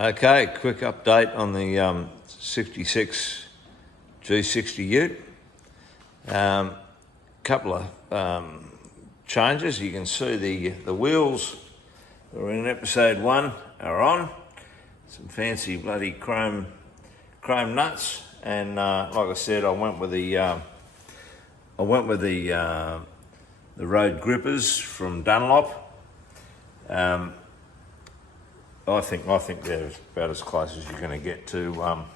Okay, quick update on the 66 G60 Ute. Couple of changes. You can see the wheels that were in episode 1 are on. Some fancy bloody chrome nuts, and like I said, I went with the road grippers from Dunlop. I think they're about as close as you're going to get to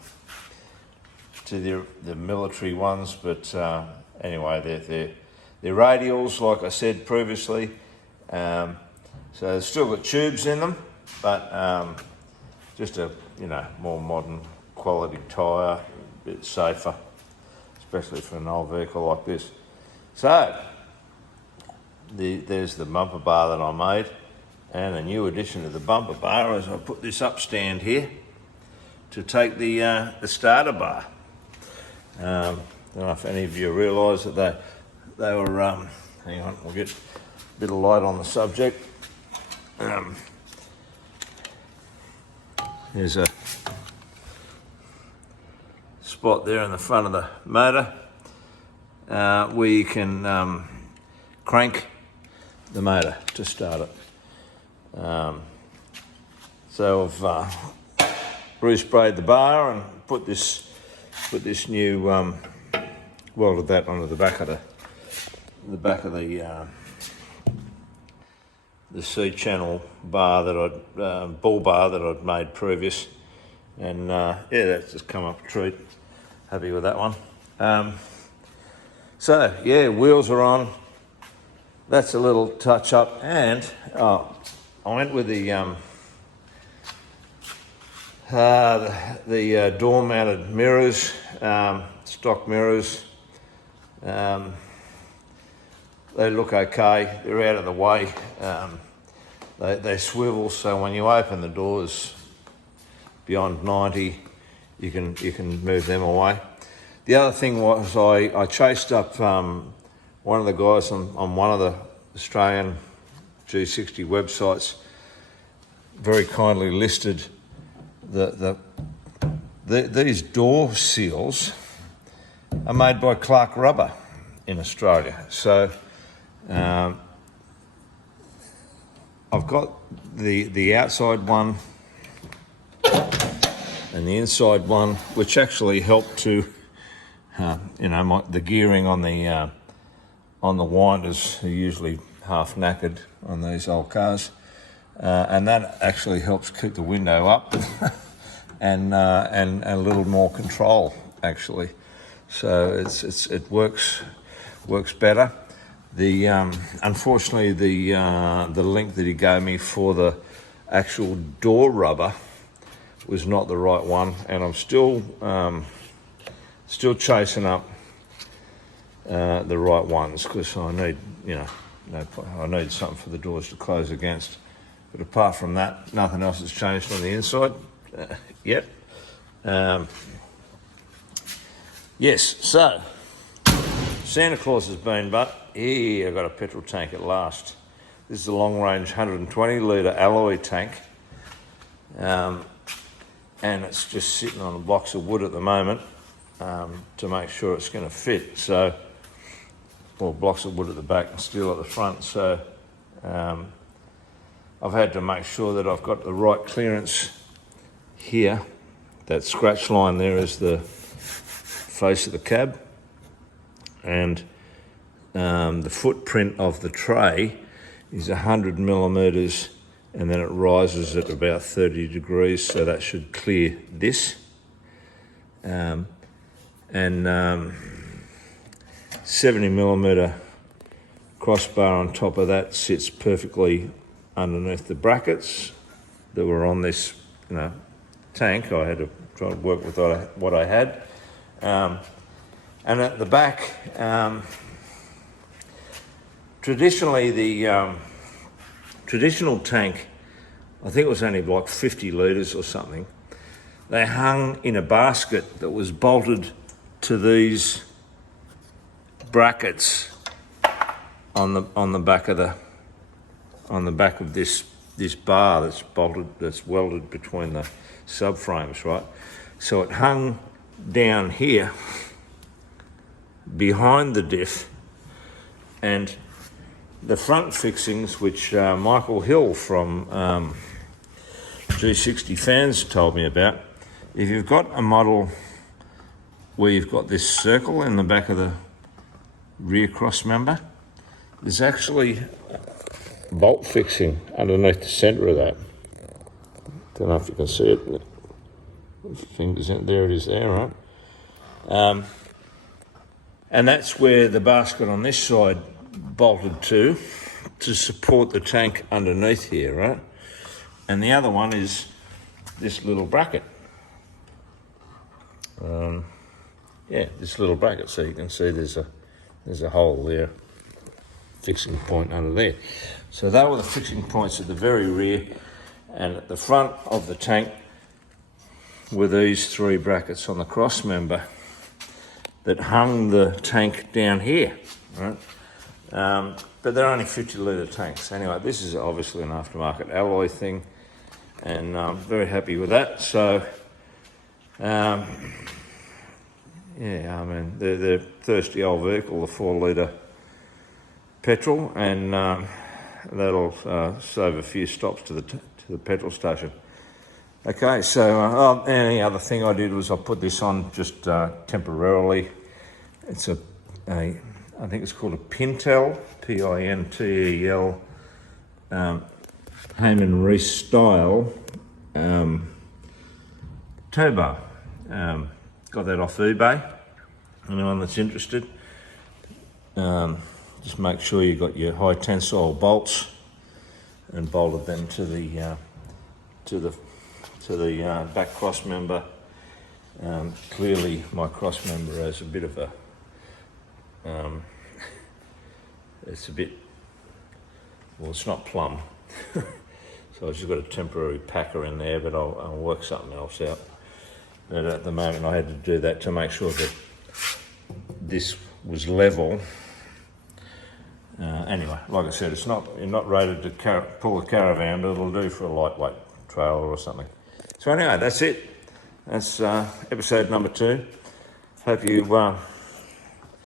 the military ones, but anyway, they're radials, like I said previously. So they've still got tubes in them, but just a more modern quality tyre, a bit safer, especially for an old vehicle like this. So there's the bumper bar that I made. And a new addition to the bumper bar is I put this upstand here to take the starter bar. I don't know if any of you realise that they were, hang on, we'll get a bit of light on the subject. There's a spot there in the front of the motor where you can crank the motor to start it. So I've re-sprayed the bar and put this new welded that onto the back of the C channel bar that ball bar that I'd made previous, and yeah, that's just come up a treat. Happy with that one. So yeah, wheels are on. That's a little touch up, and I went with the door-mounted mirrors, stock mirrors. They look okay. They're out of the way. They swivel, so when you open the doors beyond 90, you can move them away. The other thing was I chased up one of the guys on one of the Australian G60 websites. Very kindly listed these door seals are made by Clark Rubber in Australia. So I've got the outside one and the inside one, which actually help to the gearing on the winders are usually half knackered on these old cars, and that actually helps keep the window up and a little more control actually. So it works better. The unfortunately the link that he gave me for the actual door rubber was not the right one, and I'm still chasing up the right ones, because I need I need something for the doors to close against. But apart from that, nothing else has changed on the inside yet. Yes, so Santa Claus has been, but I got a petrol tank at last. This is a long-range 120 litre alloy tank, and it's just sitting on blocks of wood at the moment to make sure it's going to fit. So, well, blocks of wood at the back and steel at the front. So I've had to make sure that I've got the right clearance here. That scratch line there is the face of the cab, and the footprint of the tray is 100 millimetres, and then it rises at about 30 degrees, so that should clear this. And 70 millimetre crossbar on top of that sits perfectly underneath the brackets that were on this tank. I had to try to work with what I had. And at the back, traditionally the traditional tank, I think it was only like 50 litres or something. They hung in a basket that was bolted to these brackets on the back of this this bar that's bolted, that's welded between the subframes, right? So it hung down here behind the diff, and the front fixings, which Michael Hill from G60 Fans told me about, if you've got a model where you've got this circle in the back of the rear cross member, there's actually bolt fixing underneath the centre of that. Don't know if you can see it. Fingers in there, it is there, right? And that's where the basket on this side bolted to support the tank underneath here, right? And the other one is this little bracket. Yeah, this little bracket. So you can see there's a hole there, fixing point under there. So they were the fixing points at the very rear, and at the front of the tank were these three brackets on the cross member that hung the tank down here, right? But they're only 50 litre tanks. Anyway, this is obviously an aftermarket alloy thing, and I'm very happy with that. So, yeah, I mean, they're thirsty old vehicle, the 4 litre petrol, and that'll save a few stops to the petrol station. Okay, so any other thing I did was I put this on just temporarily. It's I think it's called a Pintel, Pintel, Heyman Reese style turbo. Got that off eBay. Anyone that's interested, just make sure you got your high tensile bolts and bolted them to the back cross member. Clearly, my cross member has a bit of a it's a bit, well, it's not plumb. So I've just got a temporary packer in there, but I'll work something else out. But at the moment I had to do that to make sure that this was level. Anyway, like I said, you're not rated to pull a caravan, but it'll do for a lightweight trailer or something. So anyway, that's it. That's episode number 2. Hope you